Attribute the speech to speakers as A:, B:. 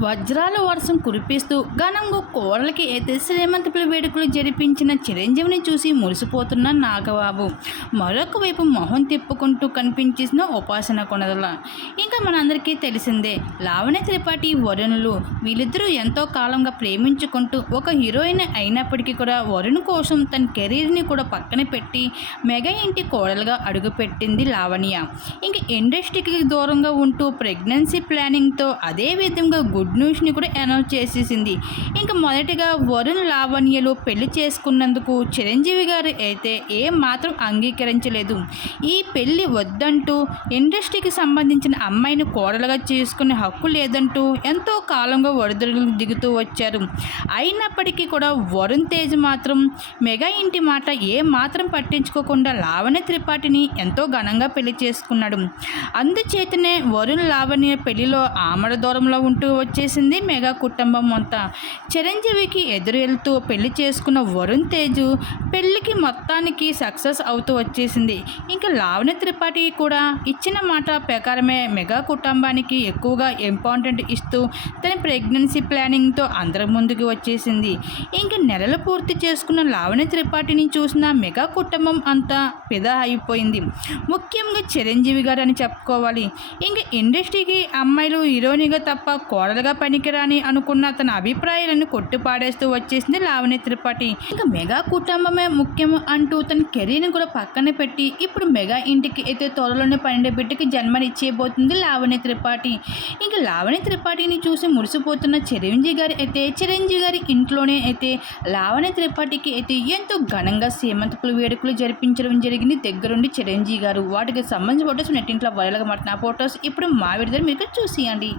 A: వజ్రాల వర్షం కురిపిస్తూ ఘనంగా కోడలకి అయితే శ్రీమంతపుల వేడుకలు జరిపించిన చిరంజీవిని చూసి మురిసిపోతున్న నాగబాబు మరొక వైపు మొహం తిప్పుకుంటూ కనిపించేసిన ఉపాసన కొనదల. ఇంకా మనందరికీ తెలిసిందే లావణ్య త్రిపాఠి వరుణులు వీళ్ళిద్దరూ ఎంతో కాలంగా ప్రేమించుకుంటూ ఒక హీరోయిన్ అయినప్పటికీ కూడా వరుణ్ కోసం తన కెరీర్ని కూడా పక్కన పెట్టి మెగా ఇంటి కోడలుగా అడుగుపెట్టింది లావణ్య. ఇంక ఇండస్ట్రీకి దూరంగా ఉంటూ ప్రెగ్నెన్సీ ప్లానింగ్తో అదే విధంగా గుడ్ న్యూస్ని కూడా అనౌన్స్ చేసేసింది. ఇంకా మొదటిగా వరుణ్ లావణ్యలు పెళ్ళి చేసుకున్నందుకు చిరంజీవి గారు అయితే ఏ మాత్రం అంగీకరించలేదు. ఈ పెళ్ళి వద్దంటూ ఇండస్ట్రీకి సంబంధించిన అమ్మాయిని కోడలుగా చేసుకునే హక్కు లేదంటూ ఎంతో కాలంగా వరదలు దిగుతూ వచ్చారు. అయినప్పటికీ కూడా వరుణ్ తేజ్ మాత్రం మెగా ఇంటి మాట ఏ మాత్రం పట్టించుకోకుండా లావణ్య త్రిపాఠిని ఎంతో ఘనంగా పెళ్ళి చేసుకున్నాడు. అందుచేతనే వరుణ్ లావణ్య పెళ్ళిలో ఆమడ దూరంలో ఉంటూ వచ్చేసింది మెగా కుటుంబం అంతా. చిరంజీవికి ఎదురు వెళ్తూ పెళ్ళి చేసుకున్న వరుణ్ తేజ్ పెళ్ళికి మొత్తానికి సక్సెస్ అవుతూ వచ్చేసింది. ఇంకా లావణ్య త్రిపాఠి కూడా ఇచ్చిన మాట ప్రకారమే మెగా కుటుంబానికి ఎక్కువగా ఇంపార్టెంట్ ఇస్తూ తన ప్రెగ్నెన్సీ ప్లానింగ్తో అందరి ముందుకు వచ్చేసింది. ఇంకా నెలలు పూర్తి చేసుకున్న లావణ్య త్రిపాఠిని చూసిన మెగా కుటుంబం అంతా పిదా అయిపోయింది. ముఖ్యంగా చిరంజీవి గారు అని చెప్పుకోవాలి. ఇంకా ఇండస్ట్రీకి అమ్మాయిలు హీరోయిన్గా తప్ప కోడలు కోడలుగా పనికిరాని అనుకున్న తన అభిప్రాయాలను కొట్టుపాడేస్తూ వచ్చేసింది లావణ్య త్రిపాఠి. ఇంకా మెగా కుటుంబమే ముఖ్యం అంటూ తన కెరీర్ని కూడా పక్కన పెట్టి ఇప్పుడు మెగా ఇంటికి అయితే త్వరలోనే పన్నెండు బిడ్డకి జన్మనిచ్చేయబోతుంది లావణ్య త్రిపాఠి. ఇంకా లావణ్య త్రిపాఠిని చూసి మురిసిపోతున్న చిరంజీవి గారు అయితే చిరంజీవి గారి ఇంట్లోనే అయితే లావణ్య త్రిపాఠికి అయితే ఎంతో ఘనంగా సీమంతపుల వేడుకలు జరిపించడం జరిగింది. దగ్గరుండి చిరంజీవి గారు వాటికి సంబంధించిన ఫొటోస్ నెట్టింట్లో వైరల్గా మాట్లాడిన ఫొటోస్ ఇప్పుడు మా విడుదల మీకు చూసియండి.